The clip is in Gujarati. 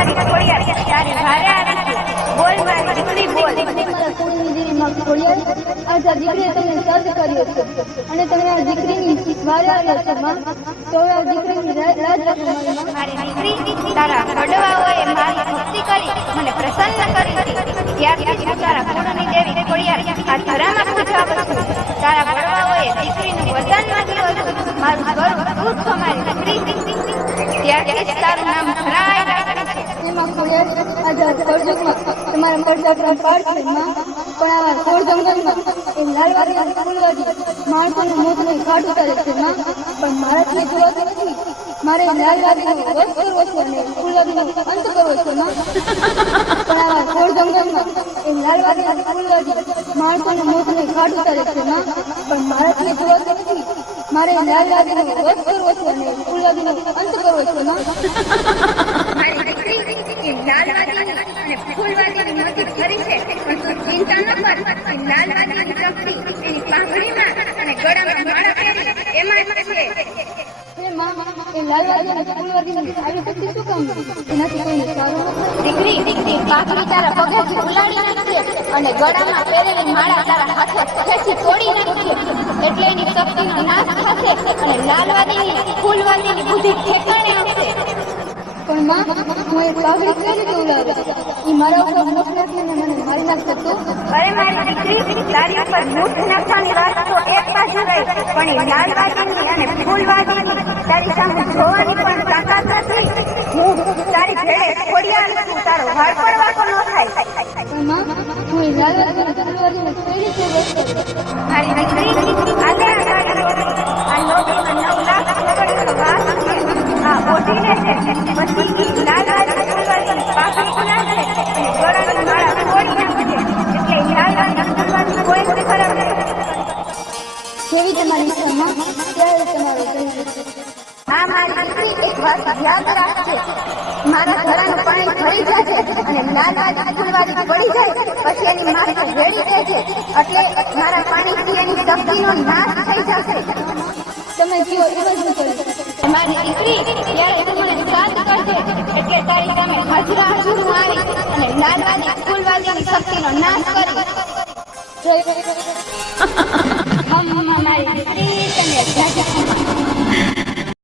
મારી ખોડિયાર તારી ભારે આવી બોલ મારી દીકરી બોલ મારા કુળની ખોડિયાર આજ આ દીકરીએ તમને સર્જ કર્યો છે અને તમે આ દીકરીની વારે આવ્યા છો માં તો આ દીકરીની રાજ રાખો મારી દીકરી તારા વડવાઓએ મારી ભક્તિ કરી મને પ્રસન્ન કરી ત્યારથી હું તારા કુળની દેવી ખોડિયાર આ ધરામાં પૂજવા છું તારા વડવાઓએ દીકરીનું વચન માંગ્યું હતું મારું સ્વરૂપ તું છો મારી દીકરી ત્યારથી જ તારું નામ ધરાય રાખ્યું છે એમાં ખોડિયાર આજ કરજોગમાં તમારા પડદા પાડ છે માં પણ આવા ઘોર જંગલમાં એ લાલવાદી ફૂલવાદી માણસોનું મોતને ઘાટ ઉતારે છે માં પણ મારાથી જોવાતું નથી મારે લાલવાદીનો વધ કરવો છે અને ફૂલવાદીનો અંત કરવો છે માં પણ આવા ઘોર જંગલમાં એ લાલવાદી ફૂલવાદી માણસોનું મોતને ઘાટ ઉતારે છે માં પણ મારાથી જોવાતું નથી મારે લાલવાદીનો વધ કરવો છે અને ફૂલવાદીનો અંત કરવો છે માં મારી દીકરી એ લાલવાદી અને ફૂલવાદીની મદદ કરી છે પણ તું ચિંતા ન કર લાલવાદીની શક્તિ એની પાંખડીમાં અને ગળામાં માળા પહેરી એમાં જ છે એ લાલવાદી અને ફૂલવાદીની આવી શક્તિ શું કામ એનાથી કોઈને સારું દીકરી પાંખડી તારા પગેથી ઉલાડી નાખશે અને ગળામાં પહેરેલી માળા તારા હાથે ખેંચી તોડી નાખશે એટલે એની શક્તિનો નાશ થશે અને લાલવાદીની ફૂલવાદીની બુદ્ધિ ઠેકાણે આવશે પણ માં હું એ પાઘડી કઈ રીતે ઉલાડું એ મારા ઉપર મુઠ નાખીને મને મારી નાખશે તો અરે મારી દીકરી તારી ઉપર મુઠ નાખવાની વાત તો એક બાજુ રહી પણ એ લાલવાદીની અને ફૂલવાદીની તારી સામે જોવાની પણ તાકાત નથી હું તારી ભેળે ખોડિયાર છું તારો વાળ પણ વાંકો ન થાય પણ માં હું એ લાલવાદી અને ફૂલવાદીને કઈ રીતે વસ્ત મારી દીકરી આજે આ લોકમાં 9 લાખ છોકરીઓનો વાસ છે આ ઓઢીને છે પછી લાલવાદી ફૂલવાદીની પાઘડી ઉલાડશે અને ગળાની માળા ફોડી નાખશે એટલે લાલવાદી ફૂલવાદી કોઈ ખરાબ નથી જેવી તમારી ઈચ્છામાં ત્યારે તમારો જન્મ હા મારી દીકરી એક વાત યાદ રાખજે મારા ઘરાનું પાણી ભરી જશે અને લાલવાદી ફૂલવાદી પડી જાય પછી એની માથે રેડી થશે એટલે મારા પાણીથી એની શક્તિનો નાશ થઈ જશે તમે જીવો એવા જ કરી મારી દીકરી ત્યારે તું મને સાથ કરશે એટલે તારી સામે હજરા હજુરું આવી અને લાલવાદી ફૂલવાદીની શક્તિનો નાશ કરી મારી દીકરી તમે